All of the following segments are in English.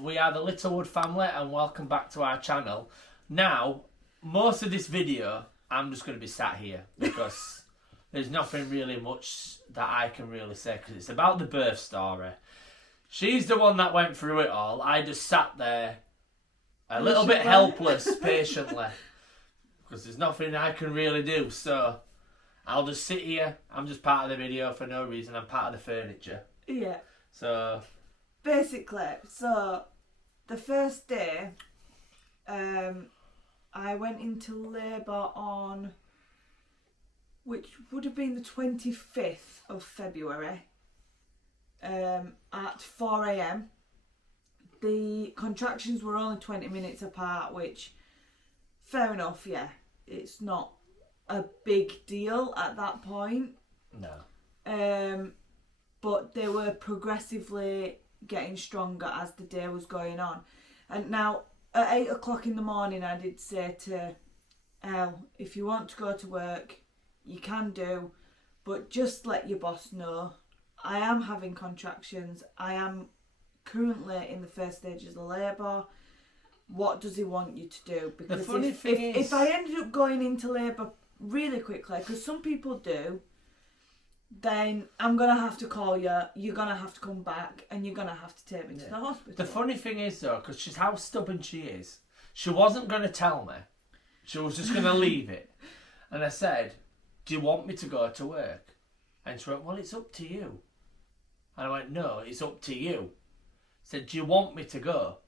We are the Littlewood family and welcome back to our channel. Now, most of this video, I'm just going to be sat here because there's nothing really much that I can really say because it's about the birth story. She's the one that went through it all. I just sat there a little bit helpless, patiently, because there's nothing I can really do. So I'll just sit here. I'm just part of the video for no reason. I'm part of the furniture. Yeah. So basically, the first day, I went into labour on, which would have been the 25th of February, at 4 a.m. The contractions were only 20 minutes apart, which, fair enough, yeah. It's not a big deal at that point. No. But they were progressively getting stronger as the day was going on. And now, at 8 o'clock in the morning, I did say to Elle, if you want to go to work, you can do, but just let your boss know. I am having contractions. I am currently in the first stages of labour. What does he want you to do? Because the funny thing is, if I ended up going into labour really quickly, because some people do, then I'm going to have to call you, you're going to have to come back, and you're going to have to take me to the hospital. The funny thing is, though, because she's how stubborn she is, she wasn't going to tell me. She was just going to leave it. And I said, do you want me to go to work? And she went, well, it's up to you. And I went, no, it's up to you. I said, do you want me to go?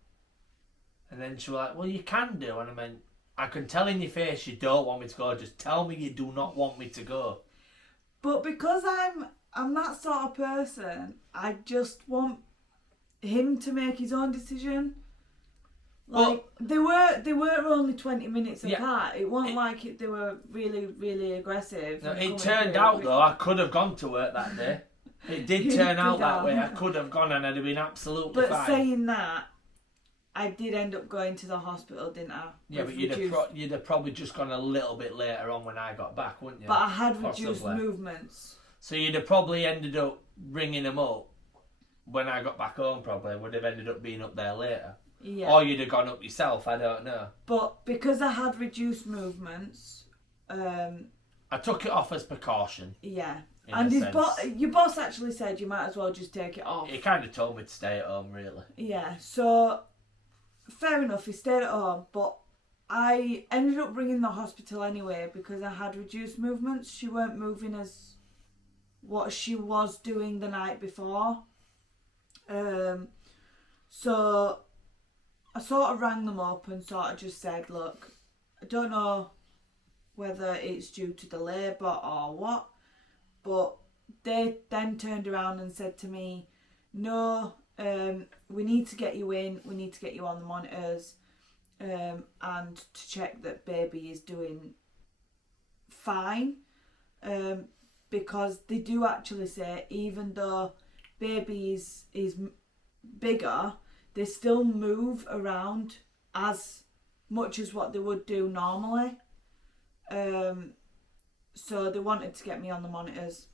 And then she was like, well, you can do. And I went, I can tell in your face you don't want me to go. Just tell me you do not want me to go. But because I'm that sort of person, I just want him to make his own decision. Like, they were only 20 minutes apart. It wasn't like they were really, really aggressive. No, it turned out, though, I could have gone to work that day. It did turn out that way. I could have gone and I'd have been absolutely fine. But saying that, I did end up going to the hospital, didn't I? Yeah, but you'd have probably just gone a little bit later on when I got back, wouldn't you? But I had reduced movements. So you'd have probably ended up ringing him up when I got back home, probably. Would have ended up being up there later. Yeah. Or you'd have gone up yourself, I don't know. But because I had reduced movements... I took it off as precaution. Yeah. And your boss actually said you might as well just take it off. He kind of told me to stay at home, really. Yeah, so fair enough, he stayed at home, but I ended up ringing the hospital anyway because I had reduced movements. She weren't moving as what she was doing the night before. So I sort of rang them up and sort of just said, look, I don't know whether it's due to the labour or what, but they then turned around and said to me, no, we need to get you in, we need to get you on the monitors, and to check that baby is doing fine, because they do actually say even though baby is bigger, they still move around as much as what they would do normally. So they wanted to get me on the monitors.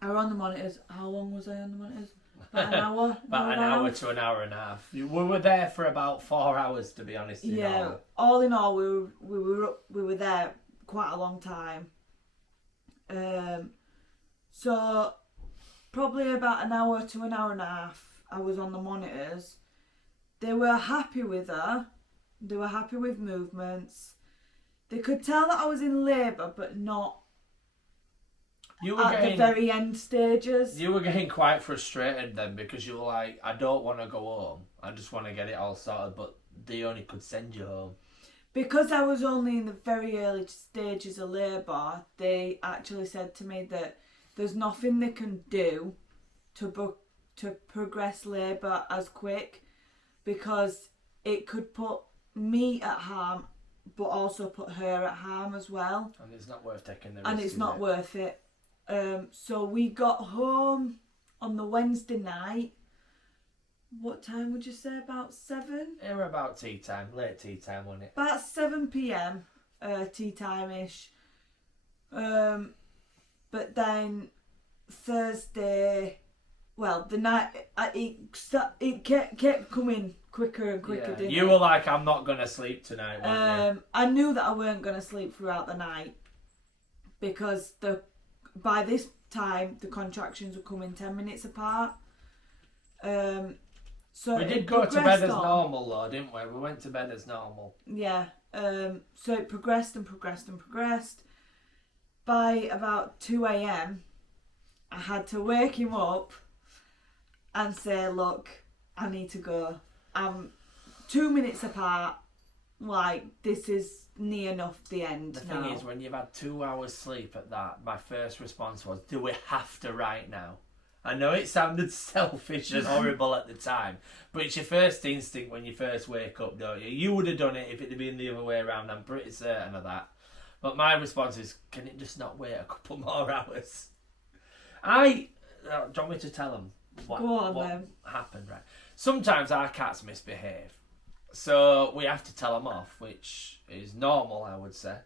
I was on the monitors. How long was I on the monitors? About an hour? About an hour to an hour and a half. We were there for about 4 hours, to be honest. Yeah, all in all, we were there quite a long time. So probably about an hour to an hour and a half I was on the monitors. They were happy with her. They were happy with movements. They could tell that I was in labour, but not at the very end stages. You were getting quite frustrated then because you were like, I don't want to go home. I just want to get it all sorted, but they only could send you home. Because I was only in the very early stages of labour, they actually said to me that there's nothing they can do to progress labour as quick because it could put me at harm but also put her at harm as well. And it's not worth taking the risk. And it's not worth it. So we got home on the Wednesday night. What time would you say? About 7? It were about tea time, late tea time, wasn't it? About 7 p.m. Tea time-ish. But then Thursday well, the night it kept coming quicker and quicker. Yeah. Didn't You it? were like, I'm not gonna sleep tonight, weren't you? I knew that I weren't going to sleep throughout the night because by this time the contractions were coming 10 minutes apart. So We it did go to bed progressed as on. normal though, didn't we? We went to bed as normal. Yeah. So it progressed and progressed and progressed. By about 2 a.m, I had to wake him up and say, look, I need to go. I'm 2 minutes apart. Like, this is near enough the end The now. thing is, when you've had 2 hours sleep at that, my first response was, do we have to right now? I know it sounded selfish and horrible at the time, but it's your first instinct when you first wake up, don't you? You would have done it if it had been the other way around, I'm pretty certain of that. But my response is, can it just not wait a couple more hours? Do you want me to tell them what happened, right? Sometimes our cats misbehave, so we have to tell them off, which is normal, I would say.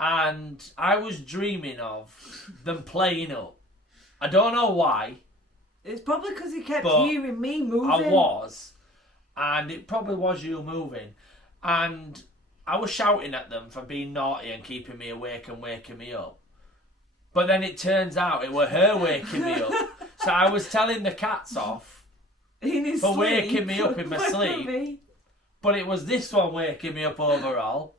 And I was dreaming of them playing up. I don't know why. It's probably because he kept But hearing me moving. I was, and it probably was you moving. And I was shouting at them for being naughty and keeping me awake and waking me up. But then it turns out it were her waking me up. So I was telling the cats off in his for sleep. waking me up in my Look at sleep. me. But it was this one waking me up overall.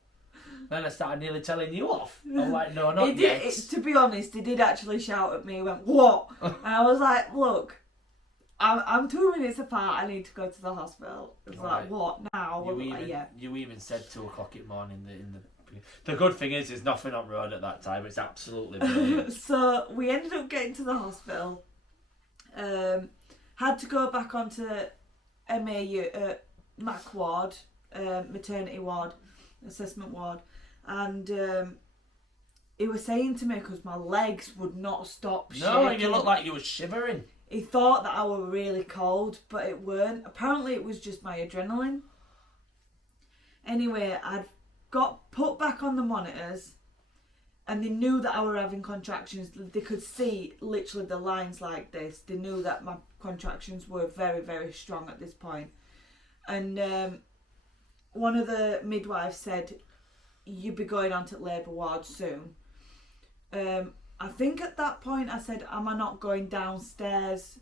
Then I started nearly telling you off. I'm like, no, not yet. To be honest, he did actually shout at me. He went, what? And I was like, look, I'm 2 minutes apart. I need to go to the hospital. It was like, what now? You even said 2 o'clock in the morning. The good thing is, there's nothing on road at that time. It's absolutely brilliant. So we ended up getting to the hospital. Had to go back onto MAC ward, maternity ward, assessment ward, and he was saying to me, because my legs would not stop shaking. No, you looked like you were shivering. He thought that I were really cold, but it weren't. Apparently it was just my adrenaline. Anyway, I'd got put back on the monitors and they knew that I were having contractions. They could see literally the lines like this. They knew that my contractions were very, very strong at this point. And one of the midwives said, you'll be going on to labour ward soon. I think at that point I said, am I not going downstairs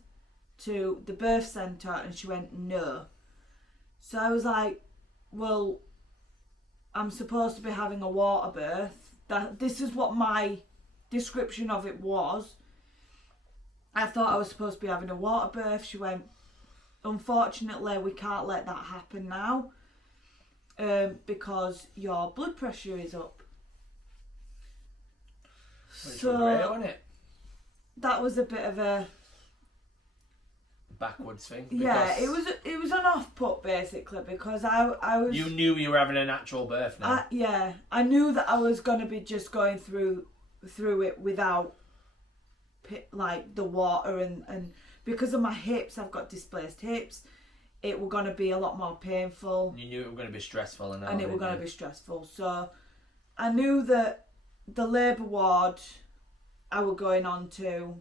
to the birth centre? And she went, no. So I was like, well, I'm supposed to be having a water birth. This is what my description of it was. I thought I was supposed to be having a water birth. She went, unfortunately, we can't let that happen now because your blood pressure is up. Which was great, wasn't it? That was a bit of a backwards thing. Yeah, it was an off put basically because I was. You knew you were having a natural birth now. I knew that I was going to be just going through it without like the water and because of my hips, I've got displaced hips. It were going to be a lot more painful. You knew it was going to be stressful, and it was going to be stressful. So I knew that the labour ward I were going on to.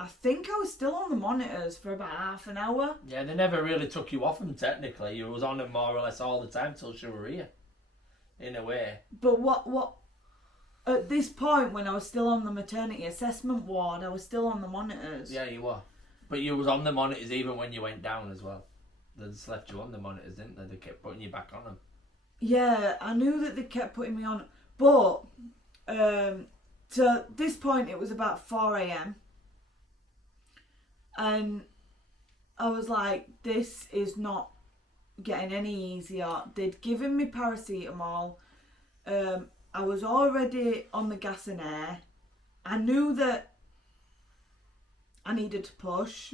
I think I was still on the monitors for about half an hour. Yeah, they never really took you off them technically. You was on them more or less all the time till she were here, in a way. But what at this point when I was still on the maternity assessment ward, I was still on the monitors. Yeah, you were. But you was on the monitors even when you went down as well. They just left you on the monitors, didn't they? They kept putting you back on them. Yeah, I knew that they kept putting me on. But to this point it was about 4 a.m. And I was like, this is not getting any easier. They'd given me paracetamol. I was already on the gas and air. I knew that I needed to push.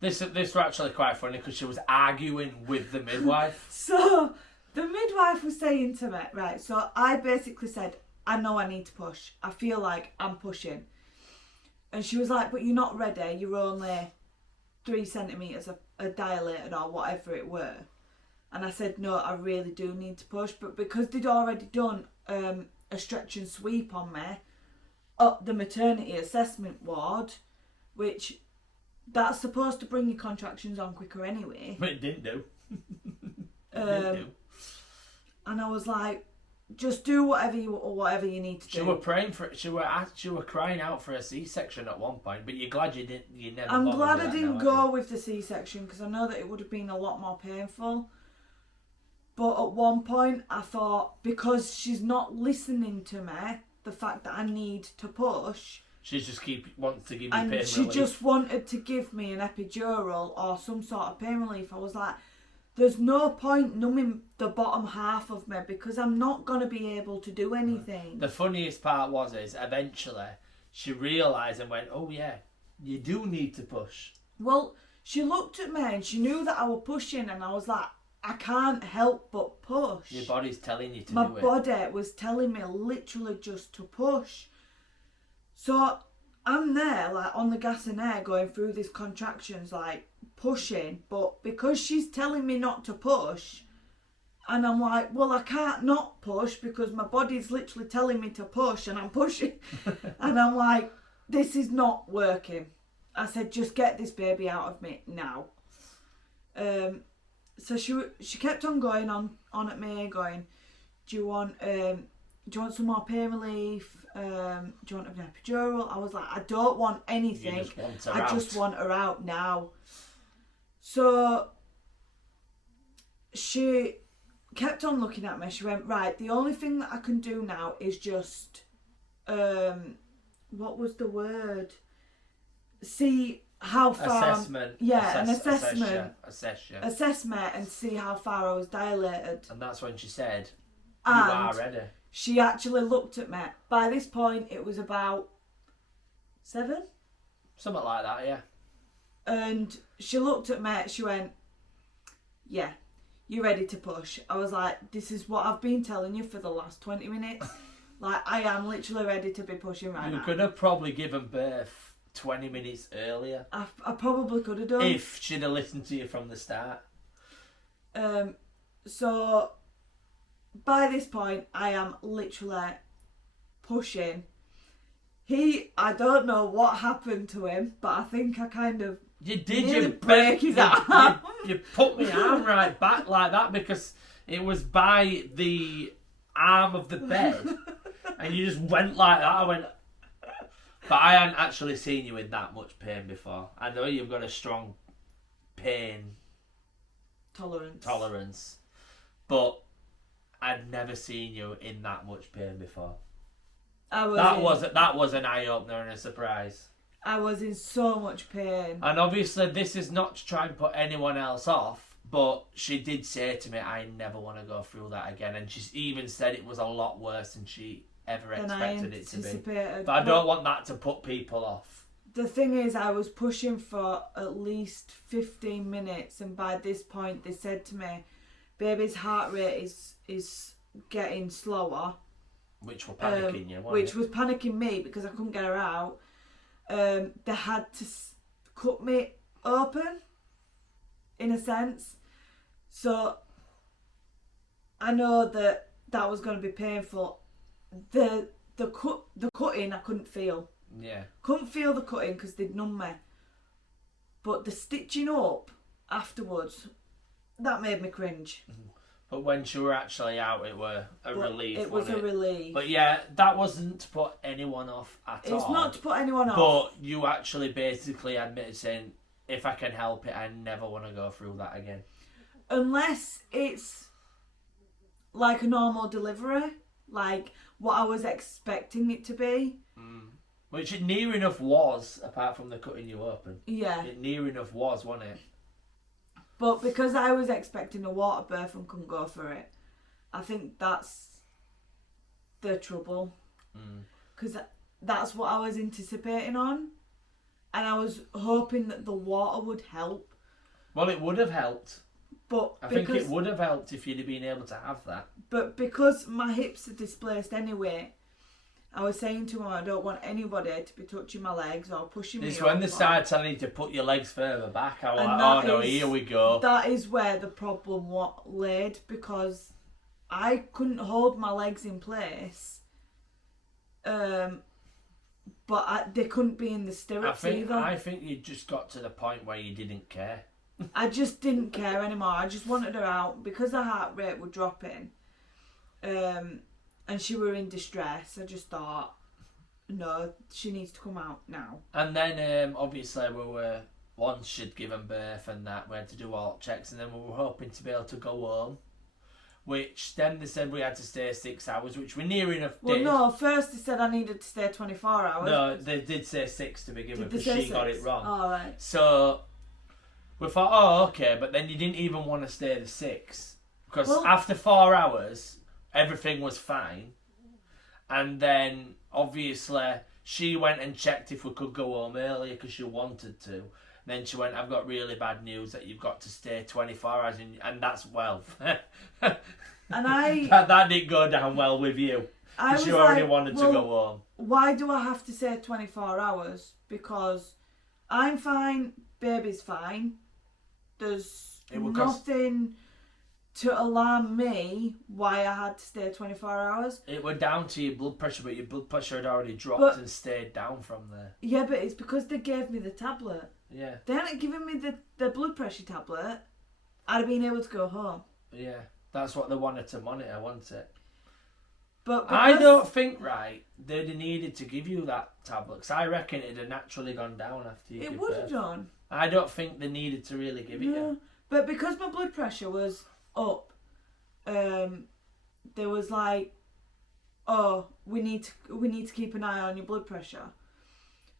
This was actually quite funny because she was arguing with the midwife. So the midwife was saying to me, right, so I basically said, I know I need to push. I feel like I'm pushing. And she was like, but you're not ready. You're only 3 centimetres dilated or whatever it were. And I said, no, I really do need to push. But because they'd already done a stretch and sweep on me at the maternity assessment ward, which that's supposed to bring your contractions on quicker anyway. But it didn't do. And I was like, just do whatever you need to do. She were praying for it. She were crying out for a C-section at one point. But you're glad you didn't. You never. I'm glad I with that didn't now, go aren't you? with the C-section because I know that it would have been a lot more painful. But at one point, I thought, because she's not listening to me, the fact that I need to push, She just wants to give you and pain she relief. just wanted to give me an epidural or some sort of pain relief. I was like, there's no point numbing the bottom half of me because I'm not going to be able to do anything. The funniest part is eventually she realised and went, oh yeah, you do need to push. Well, she looked at me and she knew that I was pushing, and I was like, I can't help but push. Your body's telling you to My do it. body was telling me literally just to push. So I'm there, like on the gas and air, going through these contractions, like pushing. But because she's telling me not to push, and I'm like, well, I can't not push because my body's literally telling me to push, and I'm pushing. And I'm like, this is not working. I said, just get this baby out of me now. So she kept on going on at me, going, do you want some more pain relief? Do you want an epidural? I was like, I don't want anything. You just want her I out. just want her out now. So she kept on looking at me. She went, right, the only thing that I can do now is just, what was the word? See how far. Assessment. An assessment. Assess you. Assess me and see how far I was dilated. And that's when she said, you And are ready. she actually looked at me. By this point, it was about 7. Something like that, yeah. And she looked at me, she went, yeah, you ready to push? I was like, this is what I've been telling you for the last 20 minutes. Like, I am literally ready to be pushing right now. You could have probably given birth 20 minutes earlier. I probably could have done. If she'd have listened to you from the start. So, by this point, I am literally pushing. I don't know what happened to him, but I think I kind of You did. nearly You break his arm. You put my arm right back like that because it was by the arm of the bed. And you just went like that. I went... But I hadn't actually seen you in that much pain before. I know you've got a strong pain tolerance, but I'd never seen you in that much pain before. That was an eye opener and a surprise. I was in so much pain. And obviously, this is not to try and put anyone else off, but she did say to me, "I never want to go through that again." And she's even said it was a lot worse than she ever expected it to be. But I don't want that to put people off. The thing is, I was pushing for at least 15 minutes, and by this point they said to me, baby's heart rate is getting slower. Which were panicking you, Which was panicking me because I couldn't get her out. They had to cut me open, in a sense. So I know that was going to be painful. The cutting I couldn't feel. Yeah. Couldn't feel the cutting because they'd numb me. But the stitching up afterwards, that made me cringe. But when she were actually out, it were a relief. It was a relief. But yeah, that wasn't to put anyone off at all. It's not to put anyone off. But you actually basically admitted saying, if I can help it, I never want to go through that again. Unless it's like a normal delivery, like what I was expecting it to be. Which it near enough was, apart from the cutting you open. Yeah. It near enough was, wasn't it? But because I was expecting a water birth and couldn't go for it, I think that's the trouble. Because that's what I was anticipating on. And I was hoping that the water would help. Well, it would have helped. But I think it would have helped if you'd have been able to have that. But because my hips are displaced anyway, I was saying to her, I don't want anybody to be touching my legs or pushing me. It's when they over. started telling you to put your legs further back. I was And like, oh no, that is- here we go. That is where the problem laid, because I couldn't hold my legs in place. But but they couldn't be in the stirrups either. I think you just got to the point where you didn't care. I just didn't care anymore. I just wanted her out because her heart rate was dropping, and she were in distress. I just thought, no, she needs to come out now. And then obviously once she'd given birth and that, we had to do all checks, and then we were hoping to be able to go home. Which then they said we had to stay 6 hours, which we near enough did. Well, no, first they said I needed to stay 24 hours. No, they did say 6 to begin with, because she 6? got it wrong. Oh, right. So we thought, oh, okay, but then you didn't even want to stay the 6. Because after 4 hours, everything was fine. And then, obviously, she went and checked if we could go home earlier because she wanted to. Then she went, I've got really bad news that you've got to stay 24 hours, and that's well. And that didn't go down well with you. Because you already wanted to go home. Why do I have to say 24 hours? Because I'm fine, baby's fine. There's nothing to alarm me why I had to stay 24 hours. It were down to your blood pressure, but your blood pressure had already dropped and stayed down from there. Yeah, but it's because they gave me the tablet. Yeah. They hadn't given me the blood pressure tablet, I'd have been able to go home. Yeah, that's what they wanted to monitor, wasn't it? But I don't think, right, they'd have needed to give you that tablet, because I reckon it'd have naturally gone down after you it give would birth. have done. I don't think they needed to really give it you. But because my blood pressure was up, there was like, oh, we need to keep an eye on your blood pressure.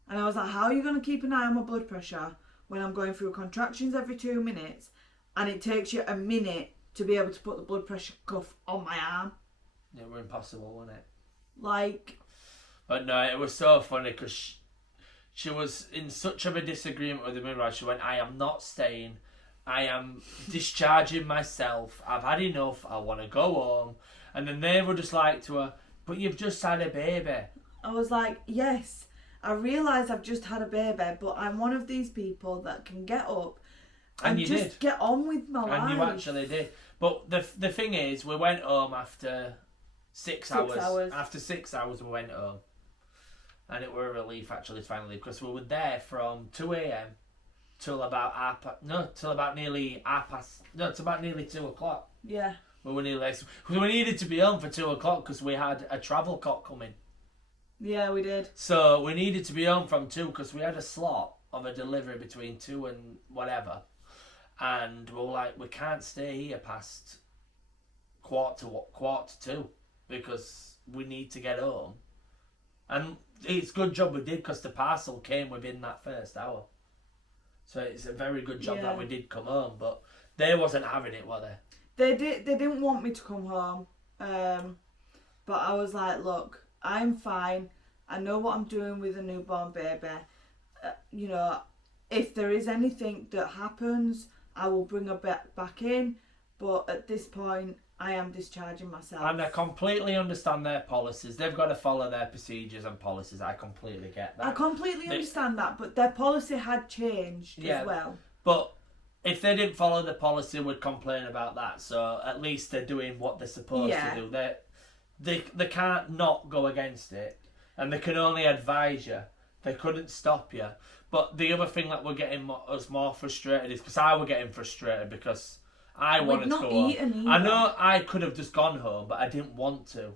And I was like, how are you going to keep an eye on my blood pressure when I'm going through contractions every 2 minutes and it takes you a minute to be able to put the blood pressure cuff on my arm? It were impossible, wasn't it? Like... But no, it was so funny because she was in such of a disagreement with the midwife. She went, I am not staying. I am discharging myself. I've had enough. I want to go home. And then they were just like to her, but you've just had a baby. I was like, yes, I realise I've just had a baby, but I'm one of these people that can get up and just get on with my life. And you actually did. But the thing is, we went home after 6 hours. After 6 hours, we went home. And it were a relief, actually, finally, because we were there from 2 a.m. till about nearly 2 o'clock. Yeah. We were nearly, we needed to be home for 2 o'clock because we had a travel cot coming. Yeah, we did. So we needed to be home from 2 because we had a slot of a delivery between 2 and whatever. And we were like, we can't stay here past quarter to 2 because we need to get home. And it's a good job we did because the parcel came within that first hour. So it's a very good job that we did come home. But they wasn't having it, were they? They didn't want me to come home. But I was like, look, I'm fine. I know what I'm doing with a newborn baby. You know, if there is anything that happens, I will bring her back in. But at this point, I am discharging myself. And I completely understand their policies. They've got to follow their procedures and policies. I completely get that. I completely understand that, but their policy had changed as well. But if they didn't follow the policy, we'd complain about that. So at least they're doing what they're supposed to do. They can't not go against it, and they can only advise you. They couldn't stop you. But the other thing that we're getting us more frustrated is because I were getting frustrated because I wanted to go home. I know I could have just gone home, but I didn't want to.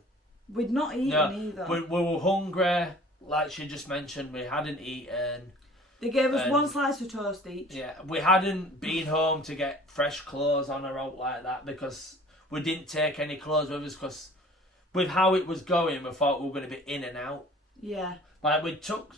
We'd not eaten either. We were hungry, like she just mentioned. We hadn't eaten. They gave us one slice of toast each. Yeah, we hadn't been home to get fresh clothes on or out like that because we didn't take any clothes with us because with how it was going, we thought we were going to be in and out. Yeah. Like we took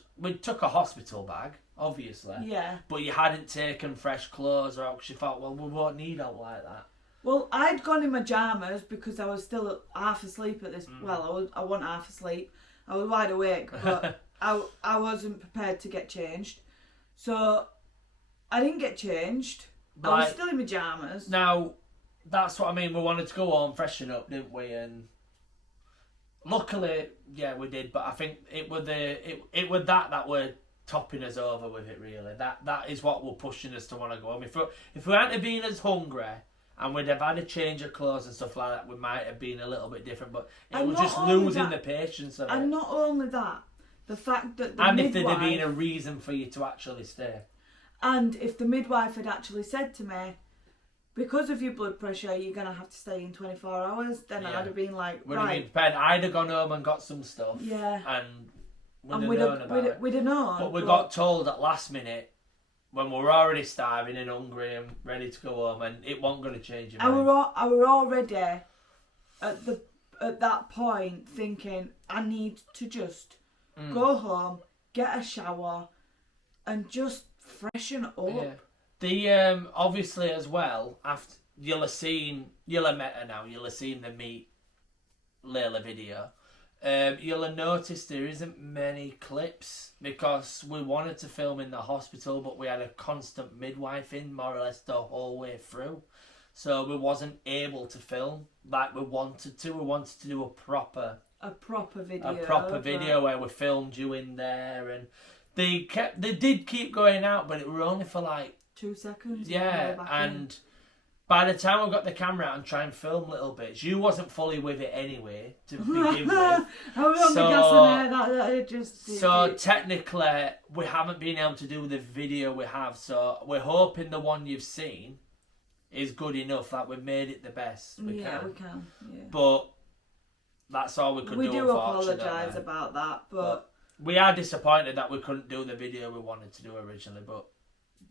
a hospital bag, obviously. Yeah. But you hadn't taken fresh clothes or out because you thought, well, we won't need out like that. Well, I'd gone in my pyjamas because I was still half asleep at this. Well, I wasn't half asleep. I was wide awake, but I wasn't prepared to get changed. So I didn't get changed. I was still in my pyjamas. Now, that's what I mean. We wanted to go home, freshen up, didn't we? And luckily, yeah, we did. But I think it was that were topping us over with it. Really, that is what were pushing us to want to go home. If we hadn't been as hungry and we'd have had a change of clothes and stuff like that, we might have been a little bit different. But it was just losing the patience of it. And not only that, The fact that the and midwife... if there'd have been a reason for you to actually stay. And if the midwife had actually said to me, because of your blood pressure, you're going to have to stay in 24 hours, then Yeah. I'd have been like, Would right. have been prepared. I'd have gone home and got some stuff. Yeah. And We'd known about it. We'd have known. But we got told at last minute, when we were already starving and hungry and ready to go home, and it wasn't going to change your mind. I were already at that point thinking, I need to just go home, get a shower, and just freshen up. Yeah. The obviously as well, after you'll have met her now, you'll have seen the meet Layla video. You'll have noticed there isn't many clips because we wanted to film in the hospital, but we had a constant midwife in more or less the whole way through, so we wasn't able to film like we wanted to. We wanted to do a proper video where we filmed you in there, and they did keep going out, but it were only for like 2 seconds. Yeah, and by the time we got the camera out and try and film little bits, you wasn't fully with it anyway to begin with. I was on the gas and that just... So technically, we haven't been able to do the video we have. So we're hoping the one you've seen is good enough that we've made it the best we can. We can. Yeah. But that's all we could do. We do apologise about that, but we are disappointed that we couldn't do the video we wanted to do originally. But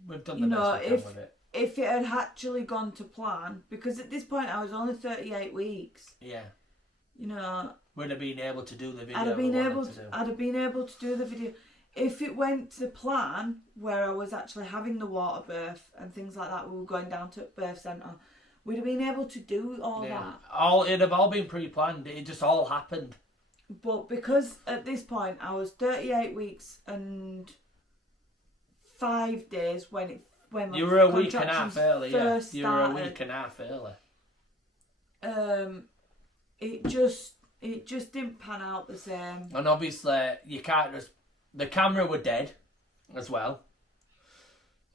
we've done the best we can with it. If it had actually gone to plan, because at this point I was only 38 weeks. Yeah. You know. We'd have been able to do the video. I'd have been able to do the video. If it went to plan, where I was actually having the water birth and things like that, we were going down to birth centre, we'd have been able to do all that. It'd have all been pre-planned. It just all happened. But because at this point I was 38 weeks and 5 days when you were a week and a half early. Yeah, you were a started, week and a half early. It just didn't pan out the same. And obviously, you can't just. The camera were dead, as well.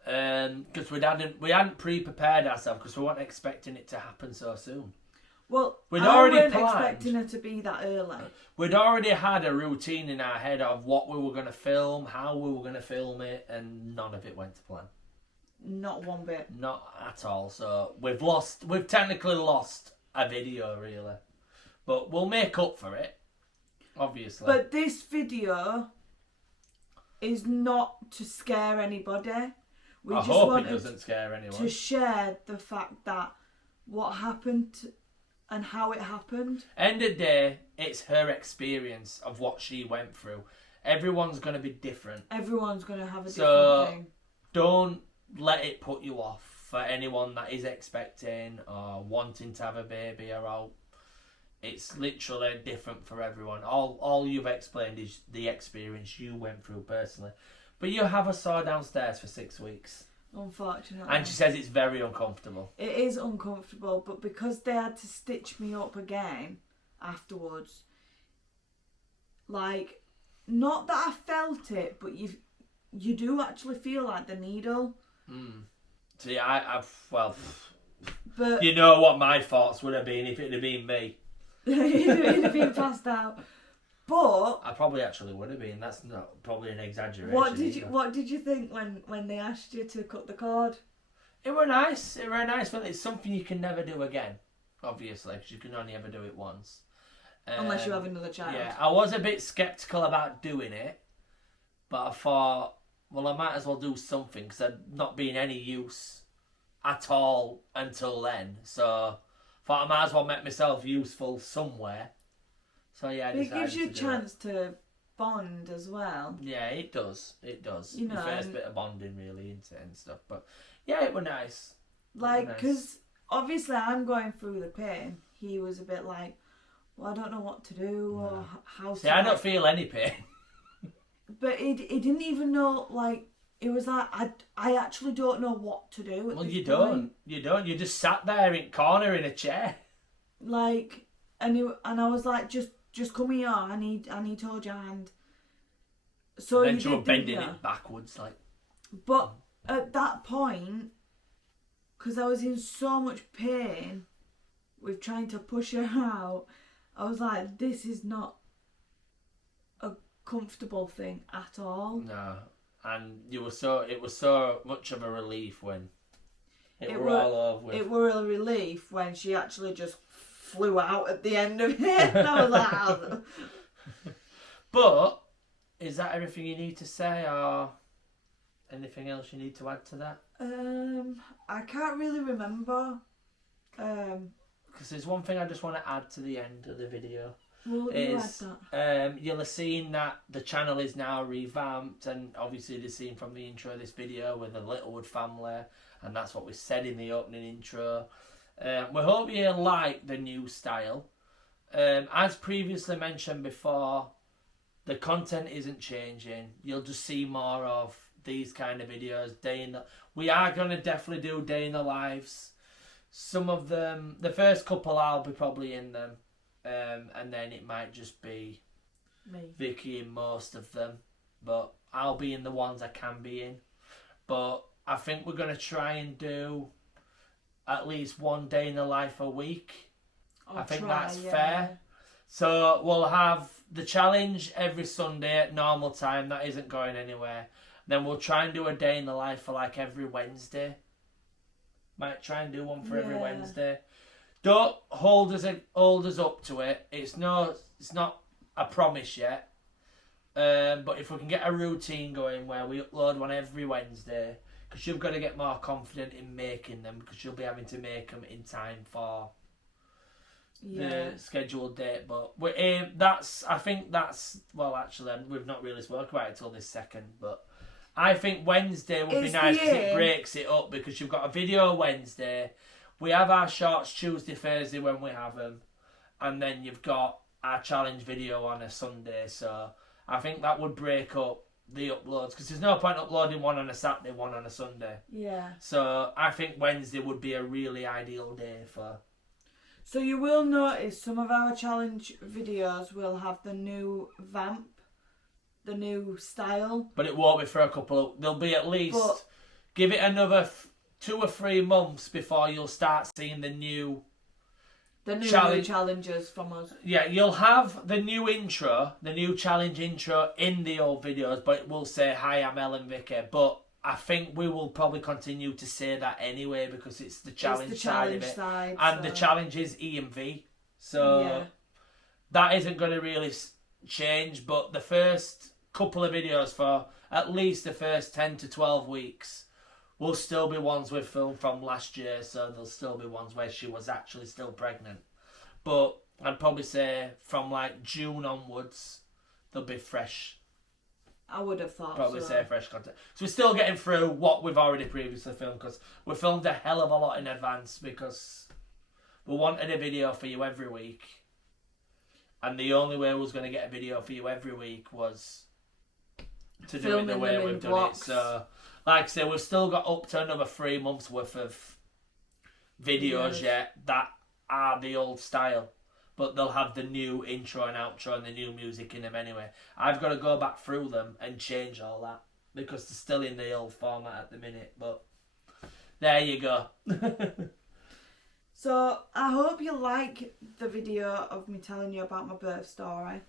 Because we hadn't pre-prepared ourselves because we weren't expecting it to happen so soon. Well, we'd I already weren't planned, expecting it to be that early. We'd already had a routine in our head of what we were going to film, how we were going to film it, and none of it went to plan. Not one bit. Not at all. So we've technically lost a video, really. But we'll make up for it, obviously. But this video is not to scare anybody. I hope it doesn't scare anyone. To share the fact that what happened and how it happened. End of the day, it's her experience of what she went through. Everyone's going to be different. Everyone's going to have a different thing. Don't let it put you off for anyone that is expecting or wanting to have a baby or all. It's literally different for everyone. All you've explained is the experience you went through personally. But you have her saw downstairs for 6 weeks. Unfortunately. And she says it's very uncomfortable. It is uncomfortable, but because they had to stitch me up again afterwards, like, not that I felt it, but you do actually feel like the needle. See, well, but you know what my thoughts would have been if it had been me. It'd have been passed out. But I probably actually would have been. That's not probably an exaggeration. What did you think when they asked you to cut the cord? It were nice. It were nice, but it's something you can never do again. Obviously, because you can only ever do it once. Unless you have another child. Yeah, I was a bit sceptical about doing it, but I thought, well, I might as well do something because I'd not been any use at all until then. So I thought I might as well make myself useful somewhere. So yeah, it gives you a chance to bond as well. Yeah, it does. It does. You know, the first bit of bonding really into it and stuff. But yeah, it was nice. Like, because obviously I'm going through the pain. He was a bit like, well, I don't know what to do or how to... See, I don't feel any pain. But he didn't even know, like, it was like, I actually don't know what to do. Well, you don't. You don't. You just sat there in corner in a chair. Like, and I was like, just come here. I need to hold your hand. So then you were bending it backwards, like. But at that point, because I was in so much pain with trying to push her out, I was like, this is not a comfortable thing at all. No, and it was so much of a relief when it were all over with. It were a relief when she actually just flew out at the end of it. And I was like, oh. But is that everything you need to say, or anything else you need to add to that? I can't really remember. Because there's one thing I just want to add to the end of the video. Well, is you'll have seen that the channel is now revamped, and obviously you've seen from the intro of this video with the Littlewood family, and that's what we said in the opening intro. We hope you like the new style. As previously mentioned before, the content isn't changing. You'll just see more of these kind of videos. We are going to definitely do day in the lives. Some of them, the first couple I'll be probably in them. And then it might just be me, Vicky in most of them, but I'll be in the ones I can be in. But I think we're going to try and do at least one day in the life a week. I think that's fair. So we'll have the challenge every Sunday at normal time. That isn't going anywhere. Then we'll try and do a day in the life for like every Wednesday. Might try and do one for every Wednesday. Don't hold us up to it. It's not a promise yet. But if we can get a routine going where we upload one every Wednesday, because you've got to get more confident in making them, because you'll be having to make them in time for the scheduled date. But I think that's well, actually, we've not really spoken about it till this second, but I think Wednesday would be nice because it breaks it up, because you've got a video Wednesday. We have our shorts Tuesday, Thursday when we have them. And then you've got our challenge video on a Sunday. So I think that would break up the uploads. Because there's no point uploading one on a Saturday, one on a Sunday. Yeah. So I think Wednesday would be a really ideal day for... So you will notice some of our challenge videos will have the new vamp. The new style. But it won't be for a couple of... There'll be at least... Give it another... 2 or 3 months before you'll start seeing the new challenges from us. Yeah, you'll have the new intro, the new challenge intro in the old videos, but it will say, "Hi, I'm Ellen Vicky." But I think we will probably continue to say that anyway, because it's the challenge, side of it. And the challenge is EMV. So that isn't going to really change, but the first couple of videos for at least the first 10 to 12 weeks will still be ones we've filmed from last year, so there'll still be ones where she was actually still pregnant. But I'd probably say from like June onwards, they'll be fresh. I would have thought probably say fresh content. So we're still getting through what we've already previously filmed, because we filmed a hell of a lot in advance, because we wanted a video for you every week. And the only way we was going to get a video for you every week was to do it the way we've done it. So... Like I say, we've still got up to another 3 months worth of videos yet that are the old style. But they'll have the new intro and outro and the new music in them anyway. I've got to go back through them and change all that, because they're still in the old format at the minute. But there you go. So I hope you like the video of me telling you about my birth story.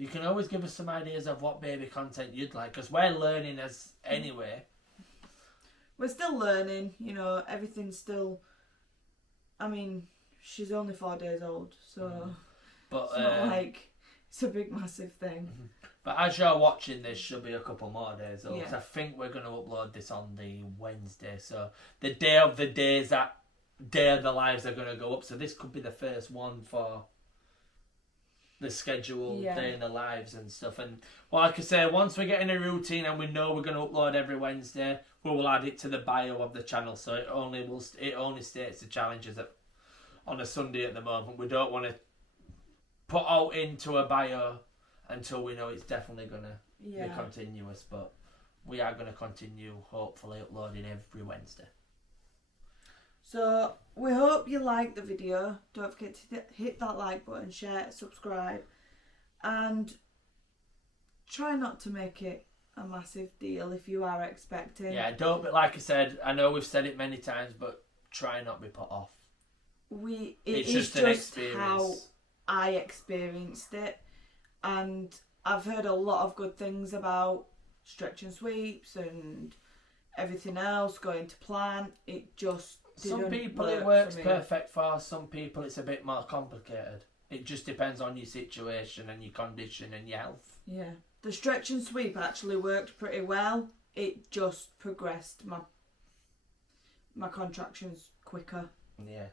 You can always give us some ideas of what baby content you'd like, because we're learning as anyway. We're still learning, you know, everything's still... I mean, she's only 4 days old, so but, it's not like it's a big, massive thing. But as you're watching this, she'll be a couple more days old. Yeah. I think we're going to upload this on the Wednesday, so the day of the days that Day of the Lives are going to go up. So this could be the first one for... the schedule, Day in the Lives and stuff. And well, like I say, once we get in a routine and we know we're going to upload every Wednesday, we will add it to the bio of the channel, so it only states the challenges on a Sunday at the moment. We don't want to put out into a bio until we know it's definitely going to be continuous, but we are going to continue hopefully uploading every Wednesday. So we hope you like the video. Don't forget to hit that like button, share, subscribe, and try not to make it a massive deal if you are expecting. Yeah, don't be, like I said, I know we've said it many times, but try not be put off. It's just an experience. How I experienced it, and I've heard a lot of good things about stretch and sweeps and everything else going to plan. It just Some didn't people work it works for me. perfect for, some people it's a bit more complicated. It just depends on your situation and your condition and your health. Yeah. The stretch and sweep actually worked pretty well. It just progressed my contractions quicker. Yeah.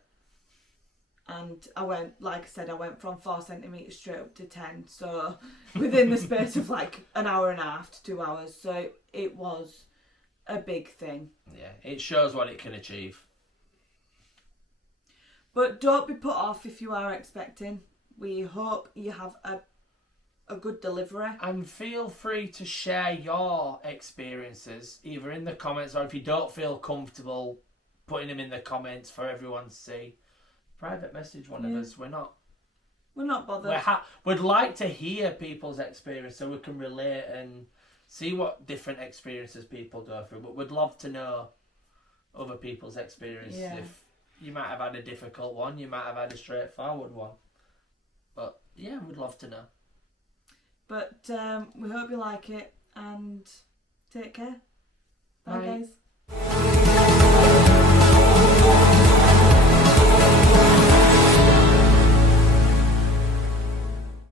And I went, like I said, I went from 4 centimetres straight up to 10. So within the space of like an hour and a half to 2 hours. So it was a big thing. Yeah, it shows what it can achieve. But don't be put off if you are expecting. We hope you have a good delivery. And feel free to share your experiences, either in the comments or if you don't feel comfortable putting them in the comments for everyone to see. Private message one of us. We're not bothered. We'd like to hear people's experience so we can relate and see what different experiences people go through. But we'd love to know other people's experiences. Yeah. If you might have had a difficult one, you might have had a straightforward one. But yeah, we'd love to know. But we hope you like it and take care. Bye. Bye. Guys.